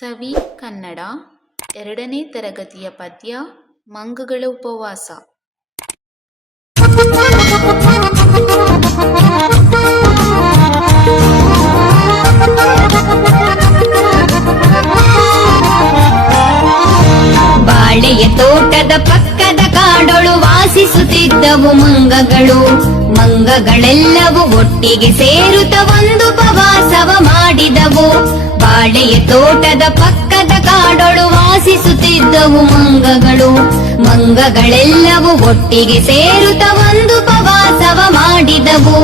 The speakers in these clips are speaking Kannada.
ಸವಿ ಕನ್ನಡ 2ನೇ ತರಗತಿಯ ಪದ್ಯ ಮಂಗಗಳ ಉಪವಾಸ. ಬಾಳೆಯ ತೋಟದ ಪಕ್ಕದ ಕಾಡೊಳು ವಾಸಿಸುತ್ತಿದ್ದವು ಮಂಗಗಳು. ಮಂಗಗಳೆಲ್ಲವೂ ಒಟ್ಟಿಗೆ ಸೇರುತ್ತ ಒಂದು ಉಪವಾಸವ ಮಾಡಿದವು. ಬಾಳೆಯ ತೋಟದ ಪಕ್ಕದ ಕಾಡೊಳು ವಾಸಿಸುತ್ತಿದ್ದವು ಮಂಗಗಳು. ಮಂಗಗಳೆಲ್ಲವೂ ಒಟ್ಟಿಗೆ ಸೇರುತ್ತ ಒಂದು ಉಪವಾಸವ ಮಾಡಿದವು.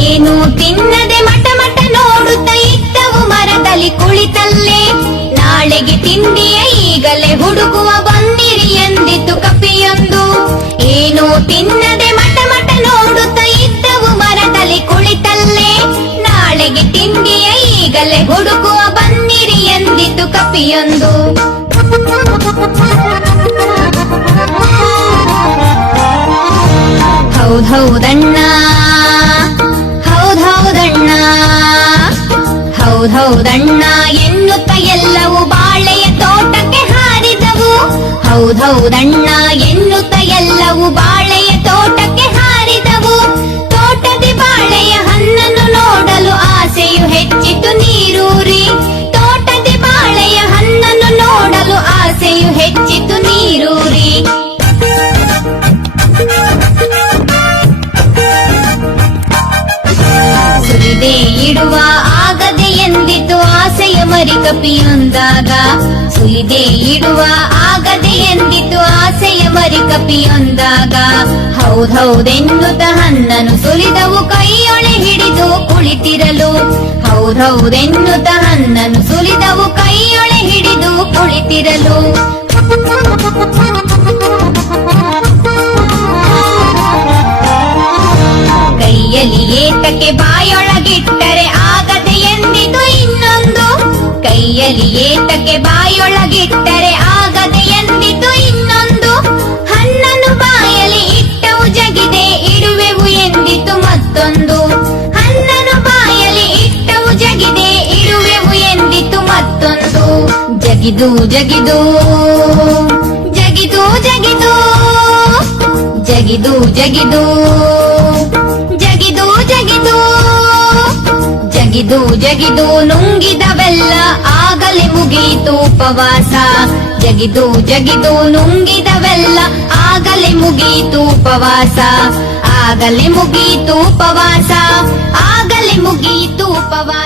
ಏನು ತಿನ್ನದೆ ಮಟ ಮಟ ನೋಡುತ್ತ ಇದ್ದವು ಮರದಲ್ಲಿ ಕುಳಿತಲ್ಲೇ. ನಾಳೆಗೆ ತಿಂಡಿಯ ಈಗಲೇ ಹುಡುಕುವ ಬಂದಿರಿ ಎಂದಿತು ಕಪಿಯೊಂದು. ಏನು ತಿನ್ನದೆ ಮಟ ಮಟ ನೋಡುತ್ತ ಇದ್ದವು ಮರದಲ್ಲಿ ಕುಳಿತಲ್ಲೇ. ನಾಳೆಗೆ ತಿಂಡಿಯ ಈಗಲೇ ಹುಡುಕುವ ಬಂದಿರಿ ಎಂದಿತು ಕಪಿಯೊಂದು. ಹೌದೌದಣ್ಣ ಹೌದೌದಣ್ಣ ಹೌದೌದಣ್ಣ ಎನ್ನುತ್ತ ಎಲ್ಲವೂ ಬಾಳೆಯ ತೋಟಕ್ಕೆ ಹಾರಿದವು. ಹೌದೌದಣ್ಣ ಎನ್ನುತ್ತ ಎಲ್ಲವೂ ಬಾಳೆಯ ತೋಟಕ್ಕೆ ಹಾರಿದವು. ತೋಟದಿ ಬಾಳೆಯ ಹಣ್ಣನ್ನು ನೋಡಲು ಆಸೆಯು ಹೆಚ್ಚಿತು ನೀರೂರಿ. ತೋಟದಿ ಬಾಳೆಯ ಹಣ್ಣನ್ನು ನೋಡಲು ಆಸೆಯು ಹೆಚ್ಚಿತು ನೀರೂರಿ. ಸುಲಿದೆ ಇಡುವ ಆಗದೆ ಎಂದಿತು ಆಸೆಯ ಮರಿ ಕಪಿಯೊಂದಾಗ. ಸುಲಿದೆ ಇಡುವ ಆಗದೆ ಎಂದಿತು ಆಸೆಯ ಮರಿ ಕಪಿಯೊಂದಾಗ. ಹೌದೌದೆನ್ನುತ್ತ ಹಣ್ಣನ್ನು ಸುಲಿದವು ಕೈಯೊಳೆ ಹಿಡಿದು ಕುಳಿತಿರಲು. ಹೌದೌದೆನ್ನುತ್ತ ಹಣ್ಣನ್ನು ಸುಲಿದವು ಕೈಯೊಳೆ ಹಿಡಿದು ಕುಳಿತಿರಲು. ಕೈಯಲ್ಲಿ ಏತಕ್ಕೆ ಬಾಯೊಳಗಿಟ್ಟರೆ ಆಗದೆ ಎಂದಿತು ಇನ್ನೊಂದು. ಕೈಯಲ್ಲಿ ಏತಕ್ಕೆ ಬಾಯೊಳಗಿಟ್ಟರೆ ಆಗದೆ ಎಂದಿತು ಇನ್ನೊಂದು. ಹಣ್ಣನ್ನು ಬಾಯಲ್ಲಿ ಇಟ್ಟವು ಜಗಿದೆ ಇಡುವೆವು ಎಂದಿತು ಮತ್ತೊಂದು. ಹಣ್ಣನ್ನು ಬಾಯಲ್ಲಿ ಇಟ್ಟವು ಜಗಿದೆ ಇಡುವೆವು ಎಂದಿತು ಮತ್ತೊಂದು. ಜಗಿದು ಜಗಿದು ಜಗಿದು ಜಗಿದು ಜಗಿದು ಜಗಿದು ಜಗಿದು ಜಗಿದು ಜಗಿದು ಜಗಿದು ನುಂಗಿದವೆಲ್ಲ ಆಗಲೇ ಮುಗಿಯಿತು ಉಪವಾಸ. ಜಗಿದು ಜಗಿದು ನುಂಗಿದವೆಲ್ಲ ಆಗಲೇ ಮುಗಿಯಿತು ಉಪವಾಸ. ಆಗಲೇ ಮುಗಿಯಿತು ಉಪವಾಸ. ಆಗಲೇ ಮುಗಿಯಿತು ಉಪವಾಸ.